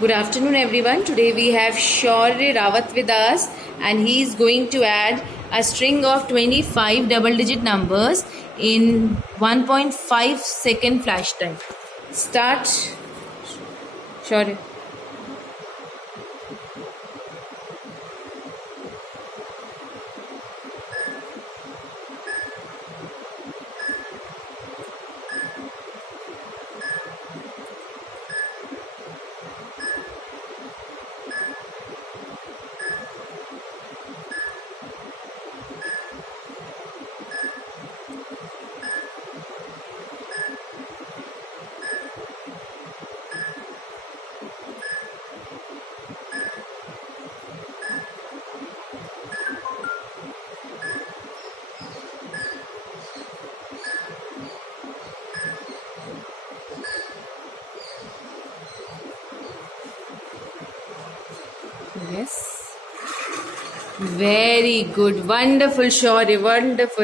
Good afternoon everyone. Today we have Shaurya Rawat with us and he is going to add a string of 25 double digit numbers in 1.5 second flash time. Start, Shaurya. Yes. Very good. Wonderful, Shaurya. Wonderful.